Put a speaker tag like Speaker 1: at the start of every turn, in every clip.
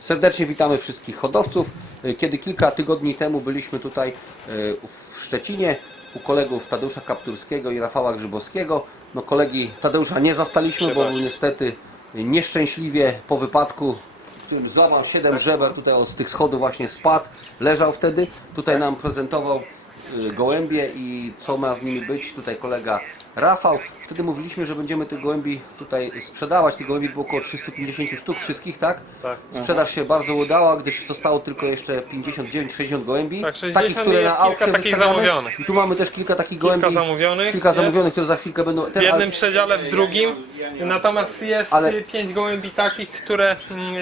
Speaker 1: Serdecznie witamy wszystkich hodowców. Kiedy kilka tygodni temu byliśmy tutaj w Szczecinie u kolegów Tadeusza Kapturskiego i Rafała Grzybowskiego. No, kolegi Tadeusza nie zastaliśmy, bo był niestety nieszczęśliwie po wypadku, w którym złamał 7 żeber, tutaj z tych schodów właśnie spadł, leżał wtedy. Tutaj nam prezentował gołębie i co ma z nimi być. Tutaj kolega Rafał. Wtedy mówiliśmy, że będziemy tych gołębi tutaj sprzedawać. Tych gołębi było około 350 sztuk wszystkich, tak?
Speaker 2: Tak.
Speaker 1: Sprzedaż się bardzo udała, gdyż zostało tylko jeszcze 59-60 gołębi.
Speaker 2: Tak, 60
Speaker 1: takich, które
Speaker 2: jest
Speaker 1: na aukcję
Speaker 2: kilka takich
Speaker 1: wystawiamy.
Speaker 2: zamówionych.
Speaker 1: I tu mamy też kilka takich gołębi.
Speaker 2: Kilka zamówionych,
Speaker 1: które za chwilkę będą.
Speaker 2: w jednym przedziale, w drugim. Natomiast jest 5 gołębi takich, które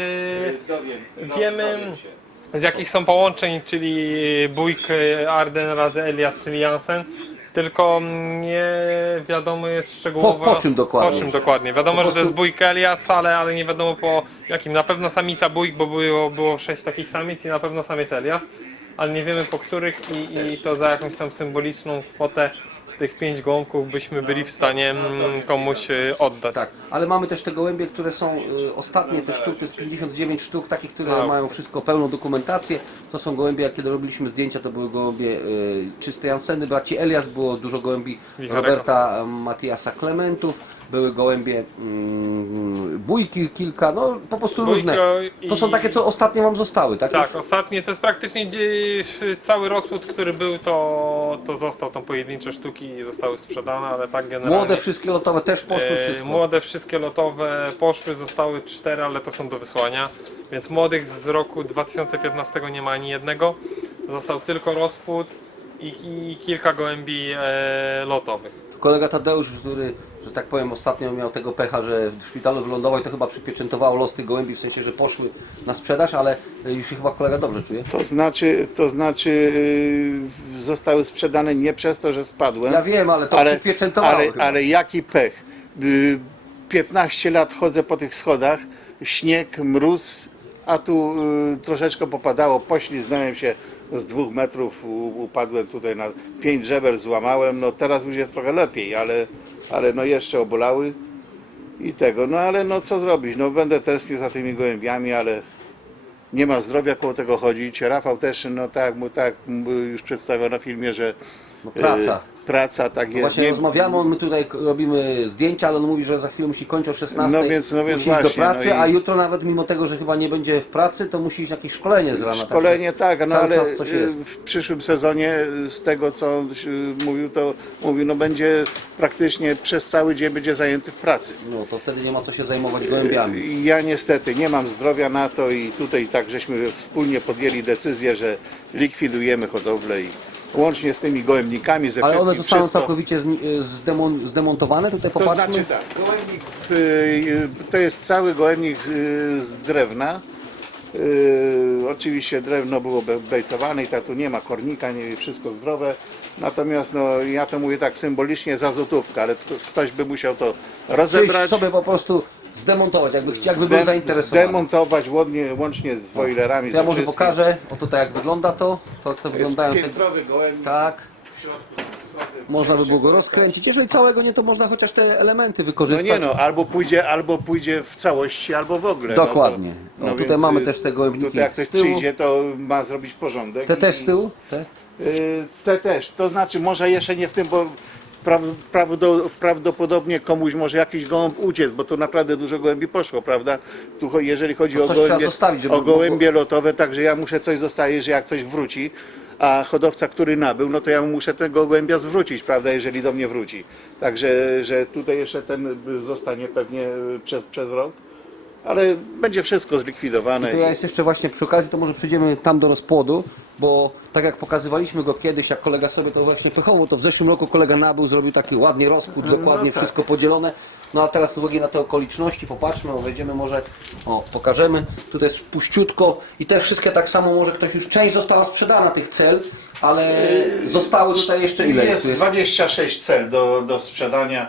Speaker 2: wiemy z jakich są połączeń, czyli Bójk, Arden razy Elias, czyli Jansen. Tylko nie wiadomo jest szczegółowo
Speaker 1: Po czym dokładnie?
Speaker 2: Po czym dokładnie. Wiadomo, że to jest Bójk Elias, ale nie wiadomo po jakim. Na pewno samica Bójk, bo było 6 takich samic i na pewno samiec Elias, ale nie wiemy po których i to za jakąś tam symboliczną kwotę tych 5 gołąbków byśmy byli w stanie komuś oddać.
Speaker 1: Tak, ale mamy też te gołębie, które są ostatnie te sztuki, to jest 59 sztuk, takich, które mają wszystko, pełną dokumentację. To są gołębie, jak kiedy robiliśmy zdjęcia, to były gołębie czyste Janseny, braci Elias, było dużo gołębi Roberta Matiasa Klementów, były gołębie Bójki kilka, no po prostu różne. To są takie, co ostatnio wam zostały, tak?
Speaker 2: Tak, ostatnie to jest praktycznie cały rozpód, który był, to został, tam pojedyncze sztuki zostały sprzedane, ale tak generalnie.
Speaker 1: Młode wszystkie lotowe też poszły, wszystko.
Speaker 2: Młode wszystkie lotowe poszły, zostały 4, ale to są do wysłania. Więc młodych z roku 2015 nie ma ani jednego. Został tylko rozpód i kilka gołębi lotowych.
Speaker 1: Kolega Tadeusz, który, że tak powiem, ostatnio miał tego pecha, że w szpitalu wylądował i to chyba przypieczętowało los tych gołębi, w sensie, że poszły na sprzedaż, ale już się chyba kolega dobrze czuje.
Speaker 3: To znaczy zostały sprzedane nie przez to, że spadłem.
Speaker 1: Ja wiem, ale to przypieczętowało chyba.
Speaker 3: Ale jaki pech. 15 lat chodzę po tych schodach, śnieg, mróz, a tu troszeczkę popadało, pośliznąłem się z 2 metrów, upadłem tutaj na 5 żeber, złamałem, no teraz już jest trochę lepiej, ale no jeszcze obolały i tego, no ale no co zrobić, no będę tęsknił za tymi gołębiami, ale nie ma zdrowia koło tego chodzić. Rafał też, no tak już przedstawiał na filmie, że
Speaker 1: No, praca.
Speaker 3: Praca, tak jest.
Speaker 1: Właśnie rozmawiamy, my tutaj robimy zdjęcia, ale on mówi, że za chwilę musi kończyć o 16,
Speaker 3: no więc
Speaker 1: musi iść
Speaker 3: właśnie,
Speaker 1: do pracy,
Speaker 3: no i
Speaker 1: a jutro nawet mimo tego, że chyba nie będzie w pracy, to musi iść na jakieś szkolenie z rana.
Speaker 3: szkolenie, tak, no
Speaker 1: cały
Speaker 3: ale
Speaker 1: czas coś jest.
Speaker 3: w przyszłym sezonie z tego co mówił, to mówił, no będzie praktycznie przez cały dzień będzie zajęty w pracy.
Speaker 1: No to wtedy nie ma co się zajmować gołębiami.
Speaker 3: Ja niestety nie mam zdrowia na to i tutaj tak żeśmy wspólnie podjęli decyzję, że likwidujemy hodowlę i łącznie z tymi gołębnikami, ze
Speaker 1: Ale one
Speaker 3: wszystkim,
Speaker 1: zostaną
Speaker 3: wszystko.
Speaker 1: całkowicie zdemontowane, tutaj
Speaker 3: To
Speaker 1: popatrzmy.
Speaker 3: znaczy tak, gołębnik to jest cały gołębnik z drewna. Oczywiście drewno było bejcowane i tak tu nie ma kornika, nie wszystko zdrowe. Natomiast no, ja to mówię tak symbolicznie za złotówkę, ale ktoś by musiał to
Speaker 1: Przyjść
Speaker 3: rozebrać,
Speaker 1: sobie po prostu zdemontować, jakby był zainteresowany.
Speaker 3: zdemontować łącznie z boilerami.
Speaker 1: To ja
Speaker 3: ze
Speaker 1: może
Speaker 3: wszystkim.
Speaker 1: pokażę, o tutaj jak wygląda to wyglądają te...
Speaker 3: Piętrowy gołębnik.
Speaker 1: Tak.
Speaker 3: W środku są schody.
Speaker 1: Można by było go rozkręcić, jeżeli całego nie, to można chociaż te elementy
Speaker 3: No
Speaker 1: wykorzystać.
Speaker 3: nie no, albo pójdzie w całości, albo w ogóle.
Speaker 1: Dokładnie.
Speaker 3: No
Speaker 1: No, tutaj
Speaker 3: więc,
Speaker 1: mamy też te gołębniki
Speaker 3: tutaj jak ktoś
Speaker 1: z tyłu.
Speaker 3: przyjdzie, to ma zrobić porządek.
Speaker 1: Te też z tyłu? Te?
Speaker 3: Te też, to znaczy może jeszcze nie w tym, bo prawdopodobnie komuś może jakiś gołąb uciec, bo to naprawdę dużo gołębi poszło, prawda? Tu jeżeli chodzi
Speaker 1: To
Speaker 3: o
Speaker 1: coś trzeba
Speaker 3: gołębie,
Speaker 1: zostawić, żeby
Speaker 3: o gołębie lotowe, także ja muszę coś zostawić, że jak coś wróci, a hodowca, który nabył, no to ja mu muszę tego gołębia zwrócić, prawda, jeżeli do mnie wróci. Także że tutaj jeszcze ten zostanie pewnie przez rok. Ale będzie wszystko zlikwidowane.
Speaker 1: To ja jest jeszcze właśnie przy okazji, to może przejdziemy tam do rozpłodu, bo tak jak pokazywaliśmy go kiedyś, jak kolega sobie to właśnie wychował, to w zeszłym roku kolega nabył, zrobił taki ładnie rozpód, dokładnie wszystko podzielone. No a teraz z uwagi na te okoliczności, popatrzmy, wejdziemy może, pokażemy. Tutaj jest puściutko i te wszystkie tak samo, może ktoś już, część została sprzedana tych cel, ale zostały tutaj jeszcze ile?
Speaker 3: Jest 26 cel do sprzedania.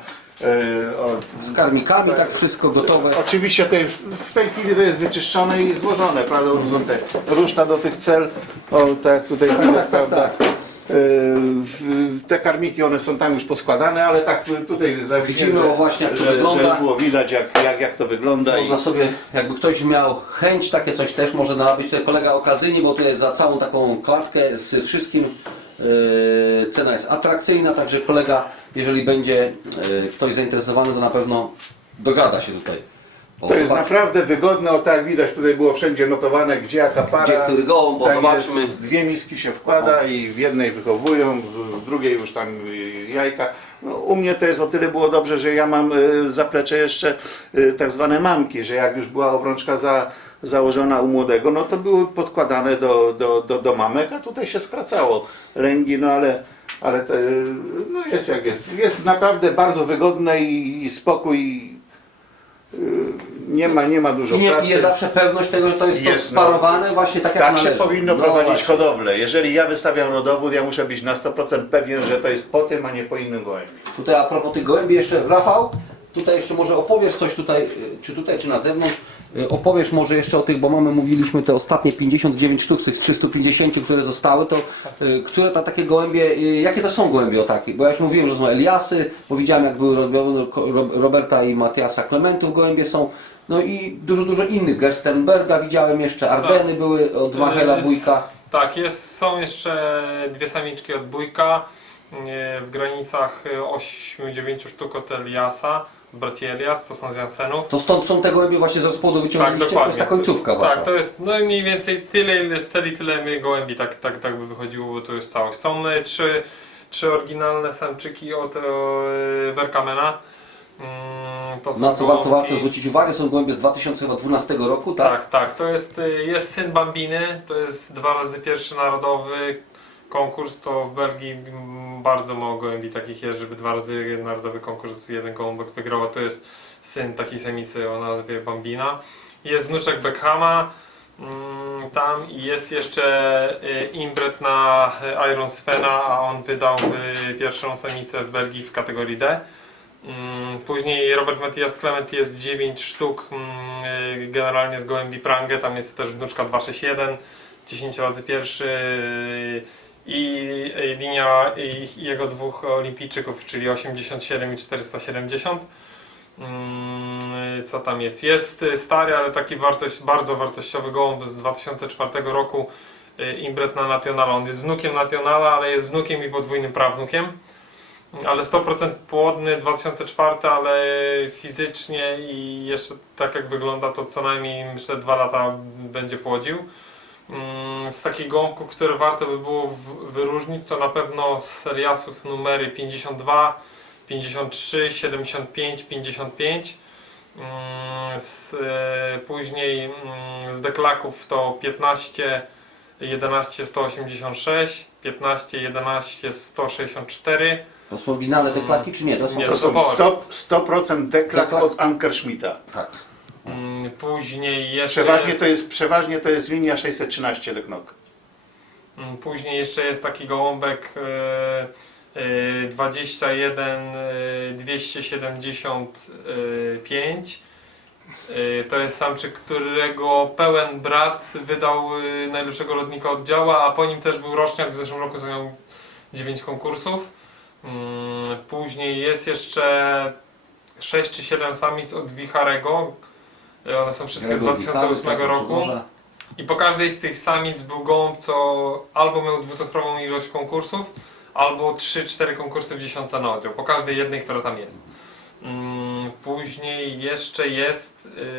Speaker 1: Z karmikami, tak wszystko gotowe.
Speaker 3: Oczywiście w tej chwili to jest wyczyszczone i złożone, prawda? Są te ruszta do tych cel, tak jak tutaj widać, prawda? Te karmiki, one są tam już poskładane, ale tak tutaj za
Speaker 1: Widzimy, o właśnie, jak to
Speaker 3: że
Speaker 1: wygląda.
Speaker 3: było widać jak to wygląda.
Speaker 1: Można sobie, jakby ktoś miał chęć, takie coś też może nabyć. Tutaj kolega okazyjnie, bo tutaj za całą taką klatkę z wszystkim cena jest atrakcyjna, także kolega, jeżeli będzie ktoś zainteresowany, to na pewno dogada się tutaj. O,
Speaker 3: To jest
Speaker 1: zobacz,
Speaker 3: naprawdę wygodne, o tak jak widać, tutaj było wszędzie notowane, gdzie jaka para.
Speaker 1: Gdzie który gołąb, bo
Speaker 3: Tak
Speaker 1: zobaczmy.
Speaker 3: jest, dwie miski się wkłada i w jednej wychowują, w drugiej już tam jajka. No, u mnie to jest o tyle było dobrze, że ja mam zaplecze jeszcze tak zwane mamki, że jak już była obrączka założona u młodego, no to były podkładane do mamek, a tutaj się skracało lęgi, no ale to, no jest jak jest. Jest naprawdę bardzo wygodne i spokój. Nie ma dużo
Speaker 1: I
Speaker 3: pracy.
Speaker 1: jest zawsze pewność tego, że to jest, to
Speaker 3: Jest,
Speaker 1: sparowane właśnie tak jak
Speaker 3: Tak
Speaker 1: należy.
Speaker 3: się powinno
Speaker 1: No
Speaker 3: prowadzić
Speaker 1: właśnie.
Speaker 3: hodowlę. Jeżeli ja wystawiam rodowód, ja muszę być na 100% pewien, że to jest po tym, a nie po innym gołębiu.
Speaker 1: Tutaj a propos tych gołębi jeszcze, Rafał, tutaj jeszcze może opowiesz coś tutaj, czy na zewnątrz, opowiesz może jeszcze o tych, bo mówiliśmy te ostatnie 59 sztuk z tych 350, które zostały, to które takie gołębie, jakie to są gołębie o takie? Bo ja już mówiłem, że są Eliasy, bo widziałem jak były robione Roberta i Matiasa Klementów gołębie są, no i dużo innych, Gerstenberga widziałem jeszcze, Ardeny były od Machela Bójka.
Speaker 2: Tak, są jeszcze dwie samiczki od Bójka w granicach 8-9 sztuk od Eliasa, braci Elias, to są z Jansenów.
Speaker 1: To stąd są te gołębie właśnie z rozpłodu
Speaker 2: Tak,
Speaker 1: wyciągnęliście, to
Speaker 2: dokładnie.
Speaker 1: jest ta końcówka wasza.
Speaker 2: Tak, to jest no mniej więcej tyle ile z celi, tyle my gołębi tak by wychodziło, bo to jest całość. Są trzy oryginalne samczyki od Werkamena. To są
Speaker 1: Na co warto
Speaker 2: gołąbki-
Speaker 1: zwrócić uwagę, są gołębie z 2012 roku, tak?
Speaker 2: Tak, to jest syn Bambiny, to jest 2 razy pierwszy narodowy konkurs, to w Belgii bardzo mało gołębi takich jest, żeby 2 razy narodowy konkurs jeden gołąbek wygrał, a to jest syn takiej samicy o nazwie Bambina. Jest wnuczek Beckhama tam i jest jeszcze imbret na Iron Svena, a on wydał pierwszą samicę w Belgii w kategorii D. Później Robert Matthias Clement jest 9 sztuk generalnie z gołębi Prange, tam jest też wnuczka 261, 10 razy pierwszy i linia jego dwóch olimpijczyków, czyli 87 i 470. Co tam jest? Jest stary, ale taki bardzo wartościowy gołąb z 2004 roku, imbret na Nationala. On jest wnukiem Nationala, ale jest wnukiem i podwójnym prawnukiem. Ale 100% płodny, 2004, ale fizycznie i jeszcze tak jak wygląda, to co najmniej myślę 2 lata będzie płodził. Z takich gołąbków, które warto by było wyróżnić, to na pewno z Eliasów numery 52, 53, 75, 55. Później z deklaków to 15, 11, 186, 15, 11, 164.
Speaker 1: To są oryginalne deklaki, czy nie? To są
Speaker 2: Nie,
Speaker 3: To są
Speaker 2: to
Speaker 3: 100% deklat
Speaker 1: Deklat?
Speaker 3: od Ankerschmidta.
Speaker 1: Tak.
Speaker 2: Później jeszcze
Speaker 3: Przeważnie to jest linia 613 de Knok.
Speaker 2: Później jeszcze jest taki gołąbek 21 275. To jest samczyk, którego pełen brat wydał najlepszego lotnika oddziała, a po nim też był roczniak, w zeszłym roku miał 9 konkursów. Później jest jeszcze 6 czy 7 samic od Wicharego. One są wszystkie z 2008 roku. I po każdej z tych samic był gołąb, co albo miał dwucyfrową ilość konkursów, albo 3-4 konkursy w 10 na oddział. Po każdej jednej, która tam jest. Później jeszcze jest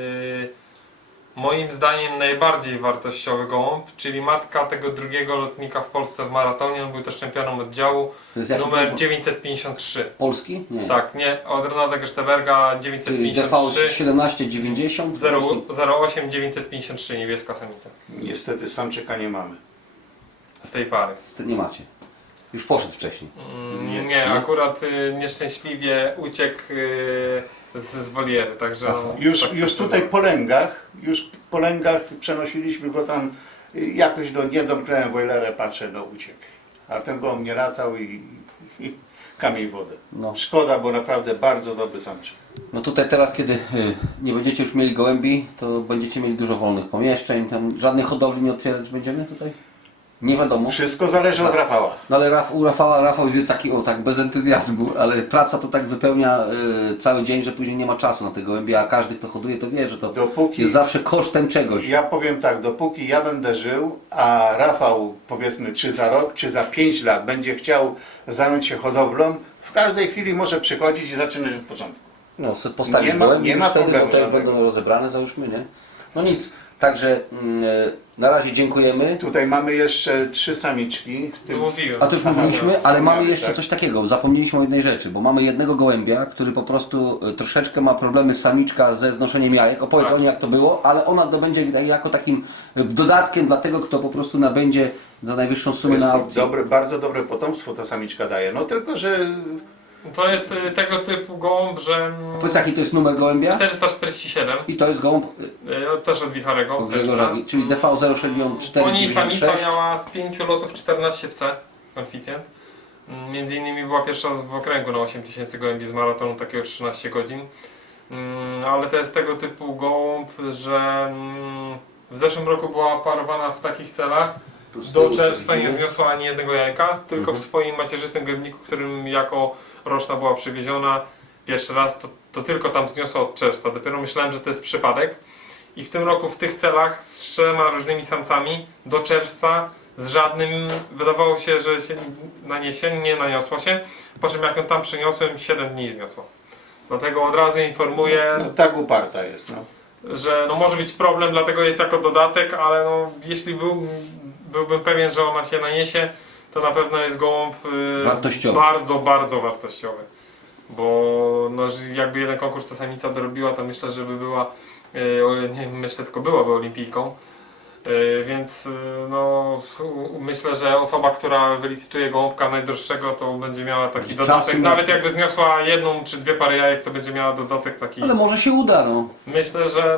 Speaker 2: moim zdaniem najbardziej wartościowy gołąb, czyli matka tego drugiego lotnika w Polsce w maratonie. On był też czempionem oddziału.
Speaker 1: To jest jaki
Speaker 2: Numer
Speaker 1: gołąb?
Speaker 2: 953.
Speaker 1: Polski? Nie.
Speaker 2: Tak, nie, od Ronalda Gersteberga
Speaker 1: Czyli
Speaker 2: 953.
Speaker 1: DV 1790.
Speaker 2: 08 953, niebieska samica.
Speaker 3: Niestety samczyka nie mamy.
Speaker 2: Z tej pary.
Speaker 1: Nie macie. Już poszedł wcześniej.
Speaker 2: Nie, akurat nieszczęśliwie uciekł z woliery, także... no,
Speaker 3: Już tutaj po lęgach przenosiliśmy go tam, jakoś nie domknąłem boilerę, patrzę, no uciekł. A ten gołąb nie latał i kamień w wodę.
Speaker 1: No.
Speaker 3: Szkoda, bo naprawdę bardzo dobry samczyk.
Speaker 1: No tutaj teraz, kiedy nie będziecie już mieli gołębi, to będziecie mieli dużo wolnych pomieszczeń. Tam żadnych hodowli nie otwierać będziemy tutaj? Nie wiadomo.
Speaker 3: Wszystko zależy od Rafała.
Speaker 1: No ale u Rafał jest taki tak bez entuzjazmu, ale praca to tak wypełnia cały dzień, że później nie ma czasu na te gołębie, a każdy kto hoduje to wie, że to jest zawsze kosztem czegoś.
Speaker 3: Ja powiem tak, dopóki ja będę żył, a Rafał powiedzmy czy za rok, czy za 5 lat będzie chciał zająć się hodowlą, w każdej chwili może przychodzić i zaczynać od początku.
Speaker 1: No, postawić gołębie,
Speaker 3: nie ma
Speaker 1: wtedy
Speaker 3: problemu
Speaker 1: bo też
Speaker 3: żadnego.
Speaker 1: będą rozebrane, załóżmy, nie? No nic, także na razie dziękujemy.
Speaker 3: Tutaj mamy jeszcze 3 samiczki.
Speaker 2: Mówiłem.
Speaker 1: A to już mówiliśmy, ale mamy
Speaker 3: wspomniałem,
Speaker 1: jeszcze
Speaker 3: tak.
Speaker 1: coś takiego, zapomnieliśmy o jednej rzeczy, bo mamy jednego gołębia, który po prostu troszeczkę ma problemy samiczka ze znoszeniem jajek. Opowiedz o niej jak to było, ale ona to będzie jako takim dodatkiem dla tego, kto po prostu nabędzie za najwyższą
Speaker 3: To
Speaker 1: sumę na
Speaker 3: jest
Speaker 1: aukcji.
Speaker 3: bardzo dobre potomstwo ta samiczka daje. No tylko, że
Speaker 2: To jest tego typu gołąb, że
Speaker 1: Powiedz jaki to jest numer gołębia?
Speaker 2: 447,
Speaker 1: I to jest gołąb
Speaker 2: też od Wicharego.
Speaker 1: od Grzegorza, czyli DV064.
Speaker 2: Po niej samica miała z 5 lotów 14 w C, koeficjent. Między innymi była pierwsza w okręgu na 8000 gołębi z maratonu, takiego 13 godzin. Ale to jest tego typu gołąb, że w zeszłym roku była parowana w takich celach. Do czerwca nie zniosła ani jednego jajka, tylko w swoim macierzystym gębniku, którym jako roczna była przywieziona pierwszy raz, to tylko tam zniosła od czerwca. Dopiero myślałem, że to jest przypadek. I w tym roku w tych celach z 3 różnymi samcami do czerwca z żadnym wydawało się, że się naniesie, nie naniosła się. Po czym jak ją tam przyniosłem, 7 dni zniosła. Dlatego od razu informuję,
Speaker 3: no, tak uparta jest. No.
Speaker 2: że no może być problem, dlatego jest jako dodatek, ale no, jeśli byłbym pewien, że ona się naniesie, to na pewno jest gołąb
Speaker 1: Wartościowy.
Speaker 2: bardzo, bardzo wartościowy. Bo no, że jakby jeden konkurs ta samica dorobiła, to myślę, żeby była, nie myślę, tylko byłaby olimpijką. Więc no, myślę, że osoba, która wylicytuje gołąbka najdroższego, to będzie miała taki dodatek. Nawet jakby zniosła 1 czy 2 pary jajek, to będzie miała dodatek taki.
Speaker 1: Ale może się uda, no.
Speaker 2: Myślę, że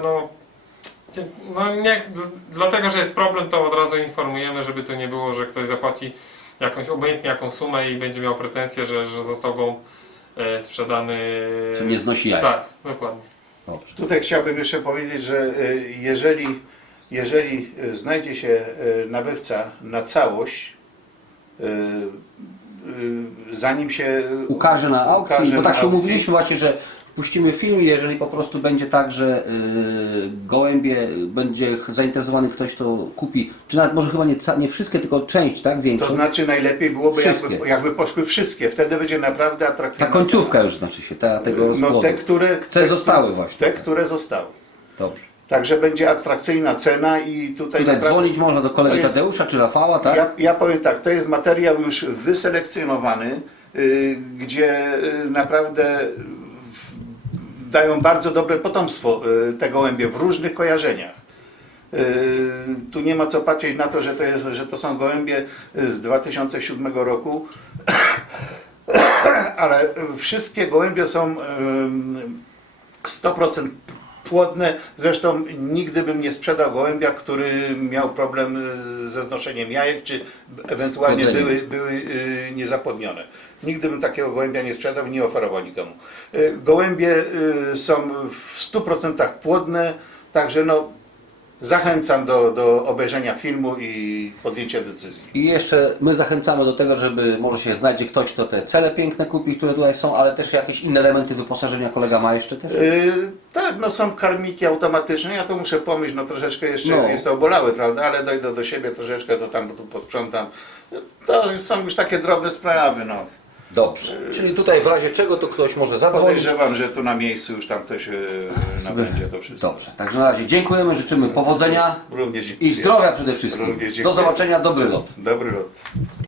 Speaker 2: dlatego, że jest problem, to od razu informujemy, żeby to nie było, że ktoś zapłaci jakąś obojętnie jaką sumę i będzie miał pretensję, że został gołąb sprzedany.
Speaker 1: Co nie znosi jajek.
Speaker 2: Tak, dokładnie.
Speaker 1: Dobrze.
Speaker 3: Tutaj chciałbym jeszcze powiedzieć, że jeżeli znajdzie się nabywca na całość, zanim się
Speaker 1: Ukaże na aukcji, bo tak się
Speaker 3: na
Speaker 1: umówiliśmy właśnie, że puścimy film i jeżeli po prostu będzie tak, że gołębie będzie zainteresowany ktoś, to kupi, czy nawet może chyba nie wszystkie, tylko część, tak, większą.
Speaker 3: To znaczy najlepiej byłoby
Speaker 1: Wszystkie.
Speaker 3: jakby poszły wszystkie, wtedy będzie naprawdę atrakcyjna
Speaker 1: Ta końcówka
Speaker 3: cena.
Speaker 1: już znaczy się, tego rozkładu.
Speaker 3: No te,
Speaker 1: zostały właśnie.
Speaker 3: Te, które zostały.
Speaker 1: Dobrze.
Speaker 3: Także będzie atrakcyjna cena i tutaj naprawdę,
Speaker 1: dzwonić można do kolegi
Speaker 3: to jest-
Speaker 1: Tadeusza czy Rafała, tak?
Speaker 3: ja powiem tak, to jest materiał już wyselekcjonowany, gdzie naprawdę dają bardzo dobre potomstwo te gołębie w różnych kojarzeniach. Tu nie ma co patrzeć na to, że to są gołębie z 2007 roku, ale wszystkie gołębie są 100% płodne. Zresztą nigdy bym nie sprzedał gołębia, który miał problem ze znoszeniem jajek, czy ewentualnie
Speaker 1: Spłodzeniem.
Speaker 3: były niezapłodnione. Nigdy bym takiego gołębia nie sprzedał, nie oferował nikomu. Gołębie są w 100% płodne, także no, zachęcam do obejrzenia filmu i podjęcia decyzji.
Speaker 1: I jeszcze my zachęcamy do tego, żeby może się znajdzie ktoś, kto te cele piękne kupi, które tutaj są, ale też jakieś inne elementy wyposażenia kolega ma jeszcze też?
Speaker 3: Tak, no są karmiki automatyczne, ja to muszę pomyśl, no troszeczkę jeszcze
Speaker 1: No.
Speaker 3: jest to obolały, prawda, ale dojdę do siebie troszeczkę, to tam tu posprzątam. To są już takie drobne sprawy, no.
Speaker 1: Dobrze. Czyli tutaj w razie czego to ktoś może zadzwonić.
Speaker 3: Podejrzewam, że tu na miejscu już tam ktoś nabędzie to wszystko.
Speaker 1: Dobrze, także na razie dziękujemy, życzymy powodzenia
Speaker 3: Również dziękuję.
Speaker 1: i zdrowia przede wszystkim.
Speaker 3: Również dziękuję.
Speaker 1: Do zobaczenia, dobry lot.
Speaker 3: Dobry lot.